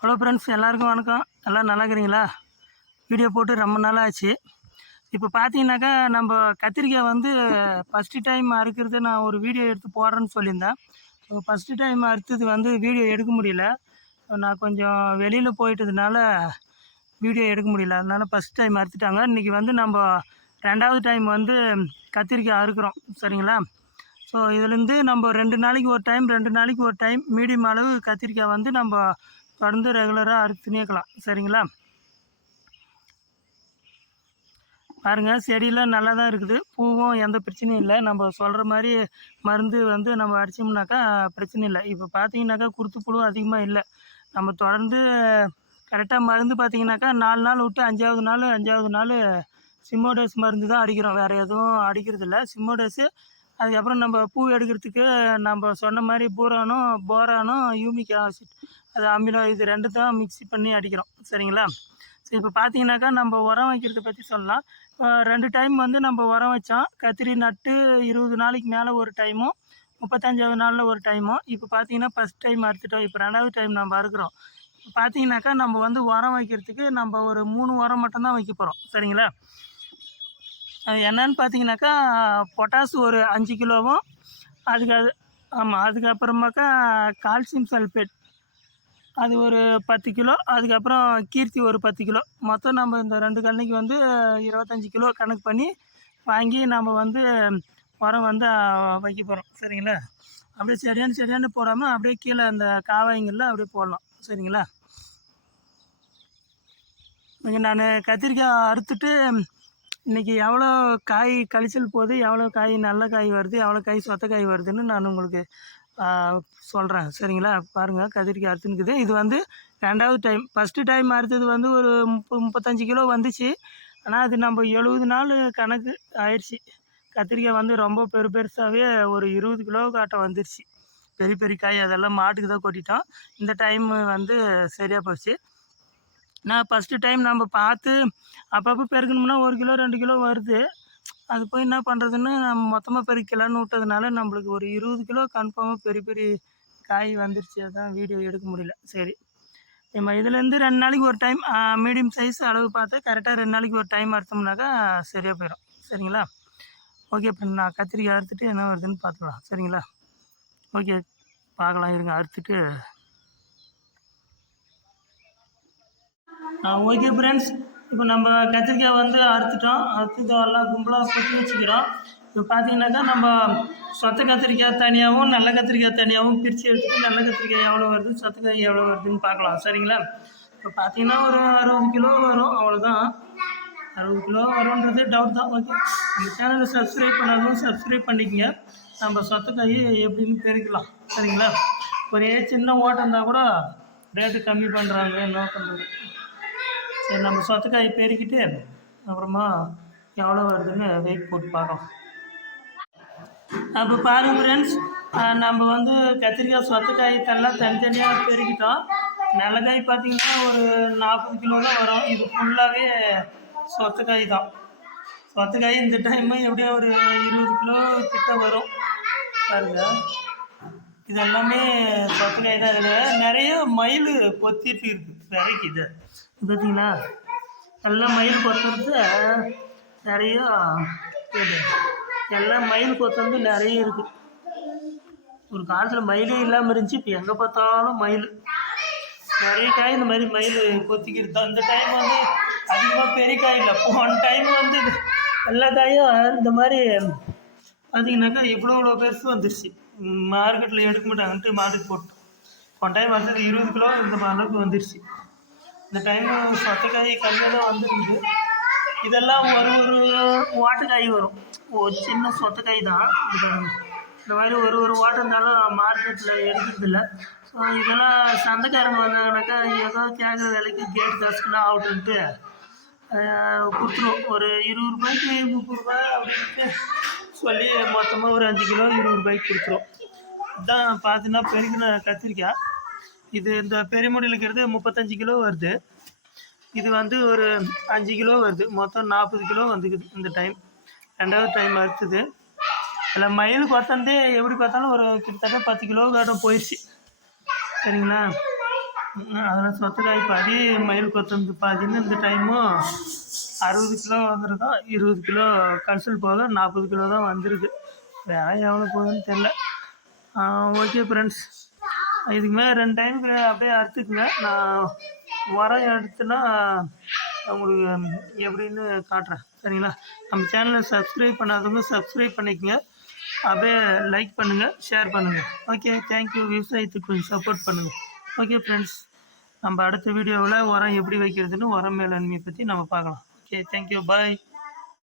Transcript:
Hello friends எல்லாருக்கும் வணக்கம். எல்லோரும் நல்லா இருக்கிறீங்களா? வீடியோ போட்டு ரொம்ப நாள் ஆச்சு இப்போ பார்த்தீங்கன்னாக்கா நம்ம கத்திரிக்காய் வந்து ஃபஸ்ட்டு டைம் அறுக்கிறது நான் ஒரு வீடியோ எடுத்து போடுறேன்னு சொல்லியிருந்தேன். ஸோ ஃபஸ்ட்டு டைம் அறுத்தது வந்து வீடியோ எடுக்க முடியல. நான் கொஞ்சம் வெளியில் போயிட்டதுனால வீடியோ எடுக்க முடியல. அதனால் ஃபஸ்ட் டைம் அறுத்துட்டாங்க. இன்றைக்கி வந்து நம்ம ரெண்டாவது டைம் வந்து கத்திரிக்காய் அறுக்கிறோம். சரிங்களா? ஸோ இதுலேருந்து நம்ம ரெண்டு நாளைக்கு ஒரு டைம் ரெண்டு நாளைக்கு ஒரு டைம் மீடியம் அளவு கத்திரிக்காய் வந்து நம்ம தொடர்ந்து ரெகுலராக அறுத்துனே இருக்கலாம். சரிங்களா? பாருங்கள் செடியெலாம் நல்லா தான் இருக்குது. பூவும் எந்த பிரச்சனையும் இல்லை. நம்ம சொல்கிற மாதிரி மருந்து வந்து நம்ம அடித்தோம்னாக்கா பிரச்சனை இல்லை. இப்போ பார்த்தீங்கன்னாக்கா குருத்து புழு அதிகமாக இல்லை. நம்ம தொடர்ந்து கரெக்டாக மருந்து பார்த்தீங்கன்னாக்கா நாலு நாள் விட்டு அஞ்சாவது நாள் அஞ்சாவது நாள் சிம்மோடோஸ் மருந்து தான் அடிக்கிறோம். வேறு எதுவும் அடிக்கிறதில்ல. சிம்மோடோஸு அதுக்கப்புறம் நம்ம பூ எடுக்கிறதுக்கு நம்ம சொன்ன மாதிரி பூரானும் போரானும் யூமிக் ஆசிட் அது அமிலம் இது ரெண்டு தான் மிக்ஸி பண்ணி அடிக்கிறோம். சரிங்களா? சரி இப்போ பார்த்தீங்கன்னாக்கா நம்ம உரம் வைக்கிறத பற்றி சொல்லலாம். இப்போ ரெண்டு டைம் வந்து நம்ம உரம் வச்சோம். கத்திரி நட்டு இருபது நாளைக்கு மேலே ஒரு டைமும் முப்பத்தஞ்சாவது நாளில் ஒரு டைமும் இப்போ பார்த்தீங்கன்னா ஃபஸ்ட் டைம் அறுத்துட்டோம். இப்போ ரெண்டாவது டைம் நம்ம அறுக்கிறோம். இப்போ பார்த்தீங்கன்னாக்கா நம்ம வந்து உரம் வைக்கிறதுக்கு நம்ம ஒரு மூணு உரம் மட்டும்தான் வைக்க போகிறோம் சரிங்களா? அது என்னன்னு பார்த்தீங்கன்னாக்கா பொட்டாசு ஒரு அஞ்சு கிலோவும் அதுக்கு அது ஆமாம் அதுக்கப்புறமாக்கா கால்சியம் சல்ஃபேட் அது ஒரு பத்து கிலோ அதுக்கப்புறம் கீர்த்தி ஒரு பத்து கிலோ. மொத்தம் நம்ம இந்த ரெண்டு கன்னைக்கு வந்து இருபத்தஞ்சி கிலோ கணக்கு பண்ணி வாங்கி நம்ம வந்து உரம் வந்து வைக்க போகிறோம் சரிங்களா? அப்படியே செடியான சரியான போடாமல் அப்படியே கீழே அந்த காவாய்ங்களில் அப்படியே போடலாம். சரிங்களா? நான் கத்திரிக்காய் அறுத்துட்டு இன்றைக்கி எவ்வளோ காய் கழிச்சல் போகுது எவ்வளோ காய் நல்ல காய் வருது எவ்வளோ காய் சொத்த காய் வருதுன்னு நான் உங்களுக்கு சொல்கிறேன் சரிங்களா? பாருங்கள் கத்திரிக்காய் அறுத்துனுக்குது இது வந்து ரெண்டாவது டைம். ஃபஸ்ட்டு டைம் அறுத்தது வந்து ஒரு முப்ப முப்பத்தஞ்சு கிலோ வந்துச்சு. ஆனால் அது நம்ம எழுபது நாள் கணக்கு ஆயிடுச்சு. கத்திரிக்காய் வந்து ரொம்ப பெரு பெருசாகவே ஒரு இருபது கிலோ காட்டம் வந்துருச்சு. பெரிய பெரிய காய் அதெல்லாம் மாட்டுக்கு தான் கொட்டிட்டோம். இந்த டைம் வந்து சரியாக போச்சு. நான் ஃபஸ்ட்டு டைம் நம்ம பார்த்து அப்பப்போ பெருக்கணும்னா ஒரு கிலோ ரெண்டு கிலோ வருது. அது போய் என்ன பண்ணுறதுன்னு நம்ம மொத்தமாக பெருக்கலான்னு விட்டதுனால நம்மளுக்கு ஒரு இருபது கிலோ கன்ஃபார்மாக பெரிய பெரிய காய் வந்துருச்சு. அதான் வீடியோ எடுக்க முடியல. சரி. நம்ம இதுலேருந்து ரெண்டு நாளைக்கு ஒரு டைம் மீடியம் சைஸ் அளவு பார்த்து கரெக்டாக ரெண்டு நாளைக்கு ஒரு டைம் அறுத்தோம்னாக்கா சரியாக போயிடும். சரிங்களா? ஓகே இப்போ நான் கத்திரிக்காய் அறுத்துட்டு என்ன வருதுன்னு பார்த்துக்கலாம். சரிங்களா? ஓகே பார்க்கலாம். இருங்க. அறுத்துட்டு ஓகே ஃப்ரெண்ட்ஸ் இப்போ நம்ம கத்திரிக்காய் வந்து அறுத்துட்டோம். அறுத்துட்டோம் எல்லாம் கும்பலாக கொட்டி வச்சுக்கிறோம். இப்போ பார்த்தீங்கன்னாக்கா நம்ம சொத்த கத்திரிக்காய் தனியாகவும் நல்ல கத்திரிக்காய் தனியாகவும் பிரித்து எடுத்துட்டு நல்ல கத்திரிக்காய் எவ்வளோ வருது சொத்தக்காய் எவ்வளோ வருதுன்னு பார்க்கலாம். சரிங்களா? இப்போ பார்த்தீங்கன்னா ஒரு அறுபது கிலோ வரும். அவ்வளோதான் அறுபது கிலோ வரும்ன்றது டவுட் தான். ஓகே இந்த சேனலை சப்ஸ்கிரைப் பண்ணாதவங்க சப்ஸ்கிரைப் பண்ணிக்கங்க. நம்ம சொத்தக்காய் எப்படின்னு பெருக்கலாம். சரிங்களா? ஒரே சின்ன ஓட்டம் இருந்தால் கூட ரேட்டு கம்மி பண்ணுறாங்க என்ன பண்ணுறது சரி நம்ம சொத்துக்காய் பெருக்கிட்டு அப்புறமா எவ்வளோ வருதுன்னு வெயிட் போட்டு பார்க்கலாம். அப்போ பாருங்க ஃப்ரெண்ட்ஸ் நம்ம வந்து கத்திரிக்காய் சொத்துக்காய் தல்லாம் தனித்தனியாக பெருக்கிட்டோம். நல்லக்காய் பார்த்தீங்கன்னா ஒரு நாற்பது கிலோ தான் வரும். இது ஃபுல்லாகவே சொத்துக்காய் தான். சொத்துக்காய் இந்த டைமு எப்படியோ ஒரு இருபது கிலோ கிட்ட வரும். பாருங்க. இது எல்லாமே சொத்தக்காய் தான் இருக்குது. நிறைய மயில் கொத்திட்டு இருக்குது விரைக்குது பார்த்தீங்களா? எல்லாம் மயில் கொத்துறது நிறைய இது. எல்லாம் மயில் கொத்துறது நிறைய இருக்குது ஒரு காலத்தில் மயிலே இல்லாமல் இருந்துச்சு இப்போ எங்கே பார்த்தாலும் மயில். நிறைய காய் இந்த மாதிரி மயில் கொத்திக்கிறது அந்த டைம் வந்து அதிகமாக பெரிய காய் இல்லை. போன டைம் வந்து எல்லா காயும் இந்த மாதிரி பார்த்தீங்கன்னாக்கா இவ்வளோ இவ்வளோ பெருசு வந்துருச்சு. மார்க்கெட்டில் எடுக்க மாட்டாங்கன்ட்டு மாட்டுக்கு போட்டு. போன டைம் வந்தது இருபது கிலோ இந்த அளவுக்கு வந்துருச்சு. இந்த டைம் சொத்தக்காய் கம்மியாக தான் வந்துருக்குது. இதெல்லாம் ஒரு ஒரு வாட்டுக்காய் வரும். ஒரு சின்ன சொத்தக்காய் தான். இது இந்த மாதிரி ஒரு ஒரு வாட்டு இருந்தாலும் மார்க்கெட்டில் எடுக்கிறதில்ல ஸோ இதெல்லாம் சந்தைக்காரங்க வந்தாங்கனாக்கா ஏதோ கேட்குற விலைக்கு கேட் காசுக்குலாம் ஆகட்டுன்ட்டு கொடுத்துருவோம் ஒரு இருபது ரூபாய்க்கு முப்பது ரூபாய் அப்படின்ட்டு சொல்லி மொத்தமாக ஒரு அஞ்சு கிலோ இருபது ரூபாய்க்கு கொடுத்துருவோம் இதான் பார்த்தீங்கன்னா பெருக்கின கத்திரிக்காய். இது இந்த பெருமுடியில் இருக்கிறது முப்பத்தஞ்சு கிலோ வருது. இது வந்து ஒரு அஞ்சு கிலோ வருது. மொத்தம் நாற்பது கிலோ வந்துக்குது இந்த டைம் ரெண்டாவது டைம் அறுத்துது அதில் மயில் கொத்தந்தே எப்படி பார்த்தாலும் ஒரு கிட்டத்தட்ட பத்து கிலோ காட்டம் போயிடுச்சு சரிங்களா? அதில் சொத்தக்காய் பாதி மயில் கொத்தந்து பாதின்னு இந்த டைமும் அறுபது கிலோ வந்திருக்கோம் இருபது கிலோ கன்சல் போக நாற்பது கிலோ தான் வந்திருக்கு வேற எவ்வளோ போகுதுன்னு தெரில ஓகே ஃப்ரெண்ட்ஸ் இதுக்கு மேலே ரெண்டு டைமுக்கு அப்படியே அறுத்துக்குங்க நான் உரம் எடுத்துனா உங்களுக்கு எப்படின்னு காட்டுறேன். சரிங்களா? நம்ம சேனலை சப்ஸ்கிரைப் பண்ணாதவங்க சப்ஸ்கிரைப் பண்ணிக்கங்க. அப்படியே லைக் பண்ணுங்கள் ஷேர் பண்ணுங்கள் ஓகே தேங்க்யூ விவசாயத்துக்கு கொஞ்சம் சப்போர்ட் பண்ணுங்கள் ஓகே ஃப்ரெண்ட்ஸ் நம்ம அடுத்த வீடியோவில் உரம் எப்படி வைக்கிறதுன்னு உரம் மேலாண்மையை பற்றி நம்ம பார்க்கலாம். Okay thank you bye